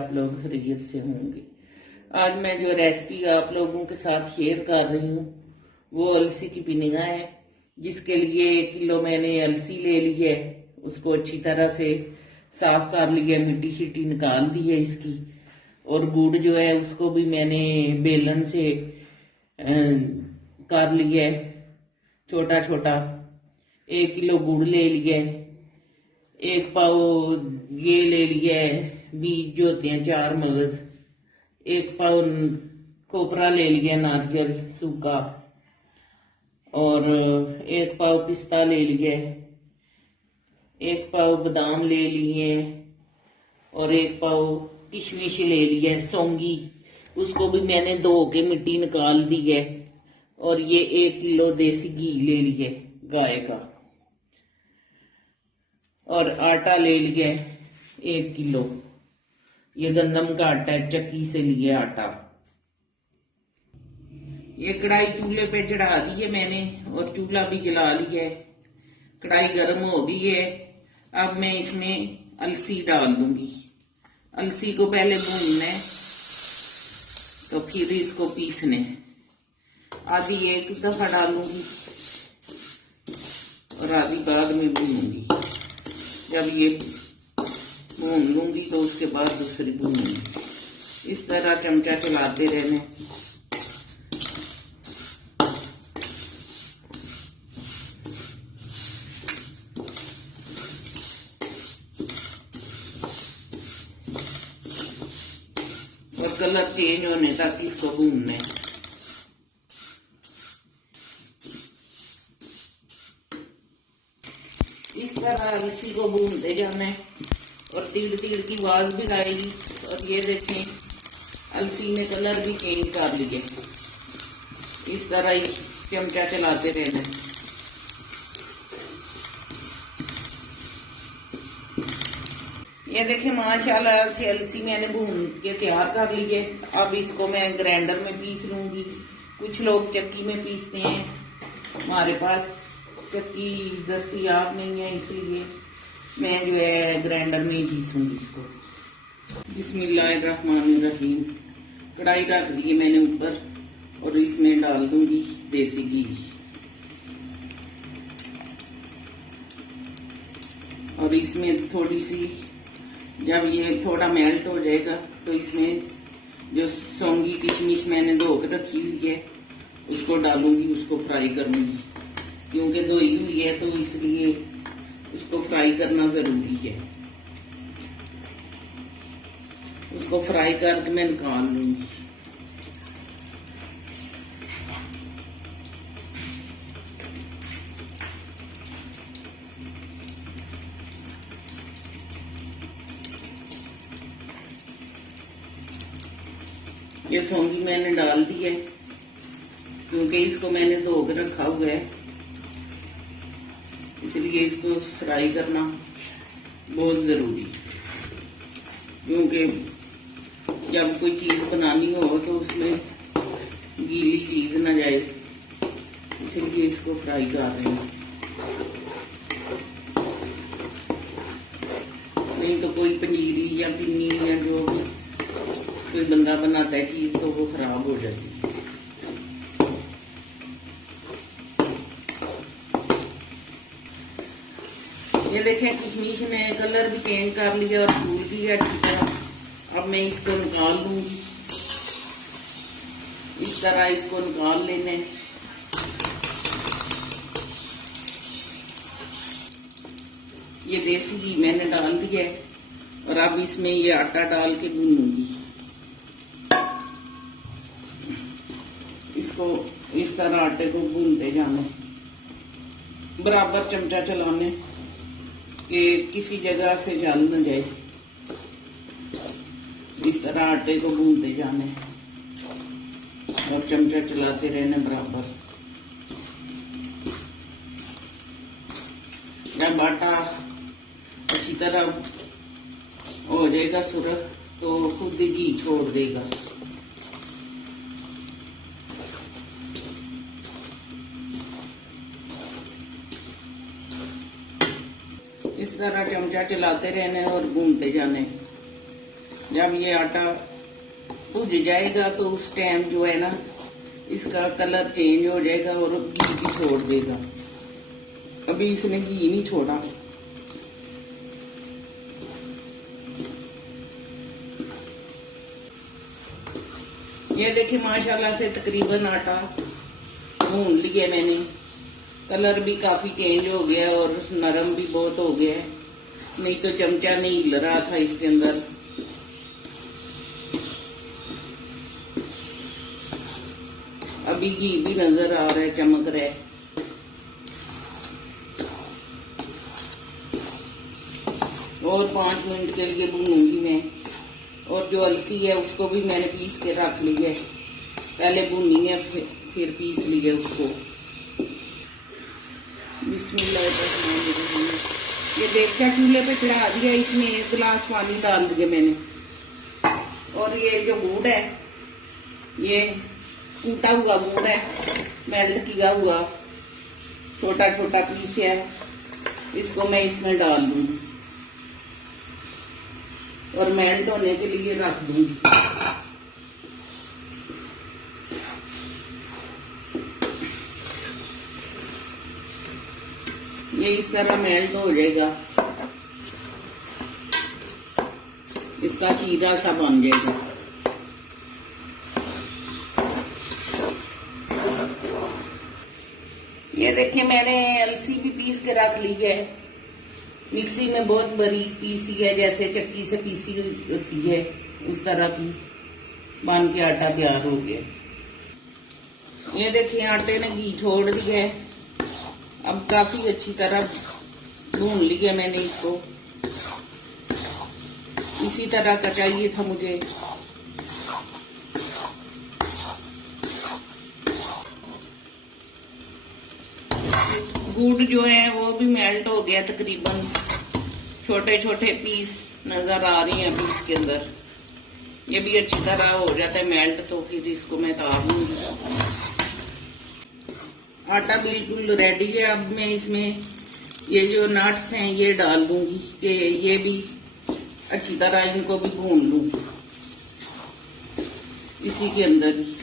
आप लोग खैरियत से होंगे। आज मैं जो रेसिपी आप लोगों के साथ शेयर कर रही हूँ वो अलसी की पिनिया है, जिसके लिए 1 किलो मैंने अलसी ले ली है। उसको अच्छी तरह से साफ कर लिया, मिट्टी शिट्टी निकाल दी है इसकी। और गुड़ जो है उसको भी मैंने बेलन से कर लिया है छोटा छोटा। 1 किलो गुड़ ले लिया है। 1 पाव ये ले लिया है, बीज जो होते हैं 4 मगज। 1 पाव कोपरा ले लिया नारियल सूखा। और 1 पाव पिस्ता ले लिया है। 1 पाव बादाम ले लिए। और 1 पाव किशमिश ले लिया है, सौंगी। उसको भी मैंने धो के मिट्टी निकाल दी है। और ये 1 किलो देसी घी ले लिया गाय का। और आटा ले लिया 1 किलो, ये गंदम का आटा है, चक्की से लिया आटा। ये कढ़ाई चूल्हे पे चढ़ा दी है मैंने और चूल्हा भी जला लिया है। कढ़ाई गर्म हो गई है। अब मैं इसमें अलसी डाल दूंगी। अलसी को पहले भूनना है तो फिर इसको पीसने है। आधी एक दफा डालूंगी और आधी बाद में भूनूंगी। जब ये भून लूंगी तो उसके बाद दूसरी भूनूंगी। इस तरह चमचा चलाते रहने। और कलर चेंज होने तक इसको भूनना है। इस तरह अलसी को भूनते जाना है और तीड़ तीड़ की आवाज भी आएगी। और ये देखें अलसी ने कलर भी चेंज कर लिया। इस तरह ही चमचा चलाते रहना। ये देखें माशाल्लाह से अलसी मैंने भून के तैयार कर ली है। अब इसको मैं ग्राइंडर में पीस लूंगी। कुछ लोग चक्की में पीसते हैं, हमारे पास चक्की दस्तयाब नहीं है, इसलिए मैं जो है ग्राइंडर में ही पीसूंगी इसको। बिस्मिल्लाहिर्रहमानिर्रहीम। कढ़ाई रख दी है मैंने ऊपर और इसमें डाल दूंगी देसी घी। और इसमें थोड़ी सी, जब ये थोड़ा मेल्ट हो जाएगा तो इसमें जो सौंगी किशमिश मैंने धो के रखी हुई है उसको डालूंगी, उसको फ्राई करूंगी। क्योंकि धोई हुई है तो इसलिए उसको फ्राई करना जरूरी है। उसको फ्राई करके मैं निकाल लूंगी। ये सौंगी मैंने डाल दी है क्योंकि इसको मैंने धो के रखा हुआ है, इसलिए इसको फ्राई करना बहुत जरूरी है। क्योंकि जब कोई चीज बनानी हो तो उसमें गीली चीज ना जाए, इसलिए इसको फ्राई कर रहे हैं। नहीं तो कोई पनीरी या पिन्नी या जो भी कोई बंदा बनाता है चीज तो वो खराब हो जाती है। ये देखें किशमिश ने कलर भी चेंज कर लिया और फूल दिया अच्छी तरह। अब मैं इसको निकाल लूंगी। इस तरह इसको निकाल लेने। ये देसी घी मैंने डाल दिया है और अब इसमें ये आटा डाल के भूनूंगी। इसको इस तरह आटे को भूनते जाना, बराबर चमचा चलाने कि किसी जगह से जल न जाए। इस तरह आटे को भूनते जाने और चमचा चलाते रहने बराबर। जब आटा अच्छी तरह हो जाएगा सुरख तो खुद ही घी छोड़ देगा। इस तरह चमचा चलाते रहने और भूनते जाने। जब ये आटा भुज जाएगा तो उस टाइम जो है ना इसका कलर चेंज हो जाएगा और घी भी छोड़ देगा। अभी इसने घी नहीं छोड़ा। ये देखिए माशाल्लाह से तकरीबन आटा भून लिया मैंने। कलर भी काफी चेंज हो गया और नरम भी बहुत हो गया है, नहीं तो चमचा नहीं हिल रहा था इसके अंदर। अभी घी भी नजर आ रहा है, चमक रहा है। और 5 मिनट के लिए भूनूंगी मैं। और जो अलसी है उसको भी मैंने पीस के रख ली है, पहले भूनी है फिर पीस ली है उसको। बिस्मिल्लाह। ये देगचा चूल्हे पे चढ़ा दिया, इसमें 1 गिलास पानी डाल दिया मैंने। और ये जो गुड़ है ये कूटा हुआ गुड़ है, मेल्ट किया हुआ छोटा छोटा पीस है, इसको मैं इसमें डाल दूंगी और मेल्ट होने के लिए रख दूंगी। ये इस तरह मेल्ट हो जाएगा, इसका शीरा सा बन जाएगा। ये देखिए मैंने अलसी भी पीस के रख ली है, मिक्सी में बहुत बारीक पीसी है, जैसे चक्की से पीसी होती है उस तरह की बन के आटा तैयार हो गया। ये देखिए आटे ने घी छोड़ दिया है, अब काफी अच्छी तरह भून लिया मैंने इसको। इसी तरह का चाहिए था मुझे। गुड़ जो है वो भी मेल्ट हो गया तकरीबन, छोटे छोटे पीस नजर आ रही हैं अभी इसके अंदर। ये भी अच्छी तरह हो जाता है मेल्ट, तो फिर इसको मैं उतार लूंगी। आटा बिल्कुल रेडी है। अब मैं इसमें ये जो नट्स हैं ये डाल दूंगी कि ये भी अच्छी तरह इनको भी भून लूं। इसी के अंदर ही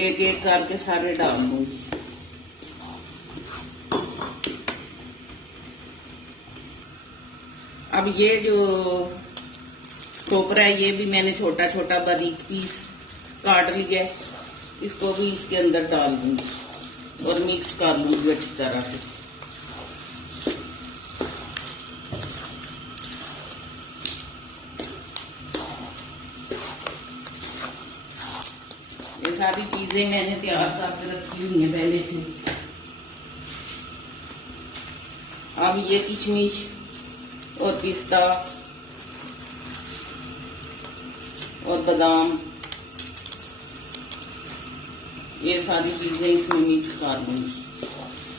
एक एक करके सारे डाल दूंगी। अब ये जो टोपरा है ये भी मैंने छोटा छोटा बारीक पीस काट लिया है, इसको भी इसके अंदर डाल दूंगी और मिक्स कर लूंगी अच्छी तरह से। ये सारी चीजें मैंने तैयार करके रखी हुई हैं पहले से। अब ये किशमिश और पिस्ता और बादाम, ये सारी चीजें इसमें मिक्स कर लूंगी।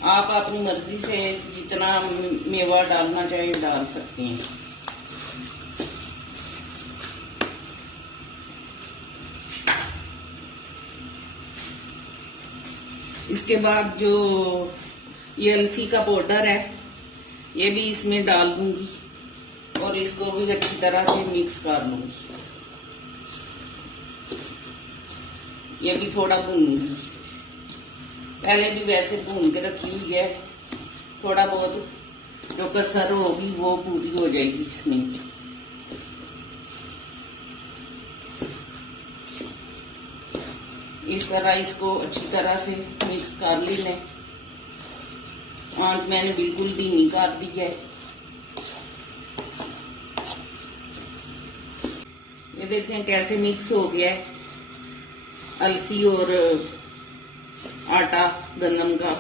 आप अपनी मर्जी से जितना मेवा डालना चाहे डाल सकते हैं। इसके बाद जो ये अलसी का पाउडर है ये भी इसमें डाल दूंगी और इसको भी अच्छी तरह से मिक्स कर लूंगी। ये भी थोड़ा भूनूंगी, पहले भी वैसे भून के रखी हुई है। थोड़ा बहुत जो कसर होगी वो पूरी हो जाएगी इसमें। इस तरह इसको अच्छी तरह से मिक्स कर लें। आंच मैंने बिल्कुल धीमी कर दी है। ये देखें कैसे मिक्स हो गया है अलसी और आटा गंदम का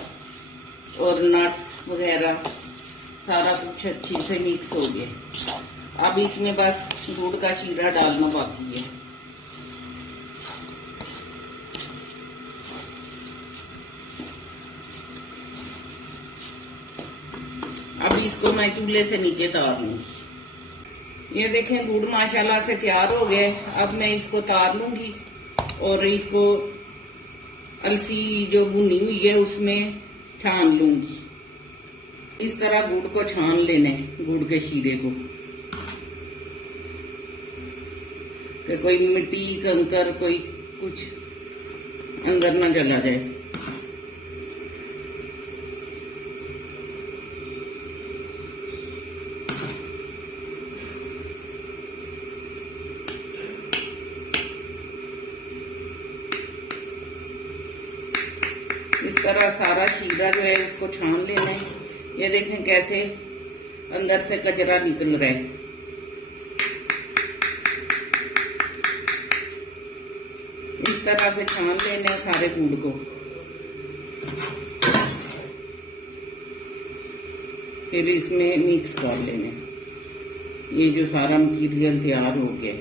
और नट्स वगैरह, सारा कुछ अच्छी से मिक्स हो गया। अब इसमें बस गुड़ का शीरा डालना बाकी है। अब इसको मैं चूल्हे से नीचे उतार लूंगी। ये देखें गुड़ माशाल्लाह से तैयार हो गया। अब मैं इसको उतार लूंगी और इसको अलसी जो भुनी हुई है उसमें छान लूंगी। इस तरह गुड़ को छान लेना है, गुड़ के शीरे को। कि कोई मिट्टी कंकर कोई कुछ अंदर ना चला जाए। इस तरह सारा शीरा जो है उसको छान लेना है। ये देखें कैसे अंदर से कचरा निकल रहा है। इस तरह से छान लेने हैं सारे गुड़ को। फिर इसमें मिक्स कर लेने। ये जो सारा मटीरियल तैयार हो गया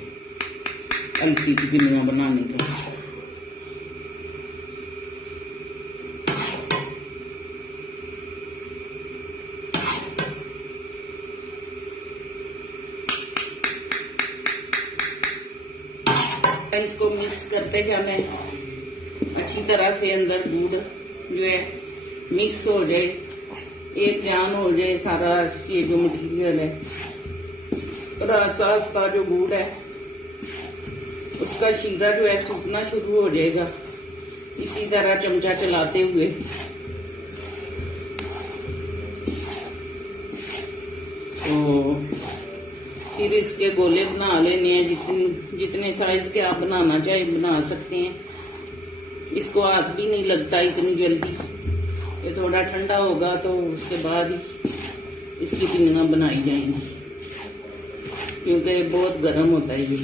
अलसी की पिन्नियां बनाने का। इसको मिक्स करते जाना है अच्छी तरह से। अंदर दूध जो है मिक्स हो जाए, एक जान हो जाए सारा ये जो मटीरियल है। और आस्ता आस्ता जो गुड़ है उसका शीरा जो है सूखना शुरू हो जाएगा। इसी तरह चमचा चलाते हुए तो फिर इसके गोले बना लेने हैं। जितने साइज के आप बनाना चाहे बना सकते हैं। इसको हाथ भी नहीं लगता इतनी जल्दी। ये थोड़ा ठंडा होगा तो उसके बाद ही इसकी पिन्नियां बनाई जाएंगी, क्योंकि बहुत गर्म होता है ये।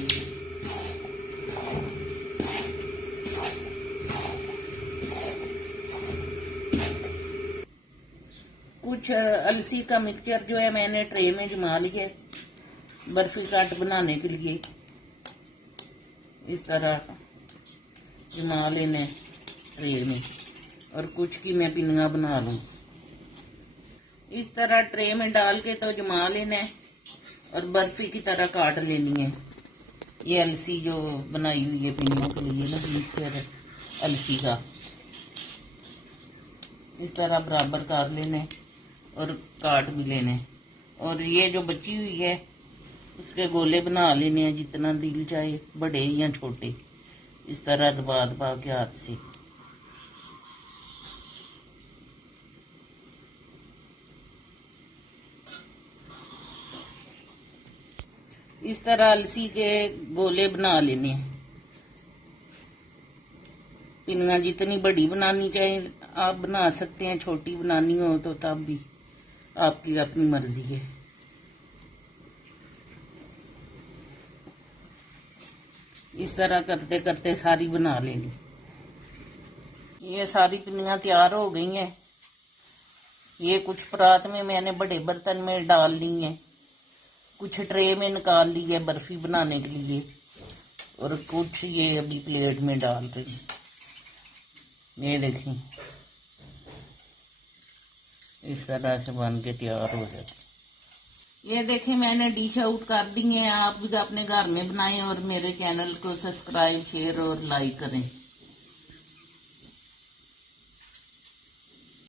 कुछ अलसी का मिक्सचर जो है मैंने ट्रे में जमा लिया है बर्फी काट बनाने के लिए। इस तरह जमा लेने ट्रे में और कुछ की मैं पिन्नियां बना लूं। इस तरह ट्रे में डाल के तो जमा लेना है और बर्फी की तरह काट लेनी है। ये अलसी जो बनाई हुई है पिन्नियों के लिए ना मिक्सचर अलसी का, इस तरह बराबर काट लेने और काट भी लेने। और ये जो बची हुई है उसके गोले बना लेने हैं जितना दिल चाहे, बड़े या छोटे। इस तरह दबा दबा के हाथ से। इस तरह अलसी के गोले बना लेने हैं। पिन्नियां जितनी बड़ी बनानी चाहे आप बना सकते हैं, छोटी बनानी हो तो तब भी आपकी अपनी मर्जी है। इस तरह करते करते सारी बना लेनी। ये सारी पिन्नियां तैयार हो गई हैं। ये कुछ परात में मैंने बड़े बर्तन में डाल ली हैं, कुछ ट्रे में निकाल ली है बर्फी बनाने के लिए, और कुछ ये अभी प्लेट में डाल रही हैं। ये देखें इस तरह से बन के तैयार हो जाती। ये देखें मैंने डिश आउट कर दी है। आप भी अपने घर में बनाएं और मेरे चैनल को सब्सक्राइब शेयर और लाइक करें।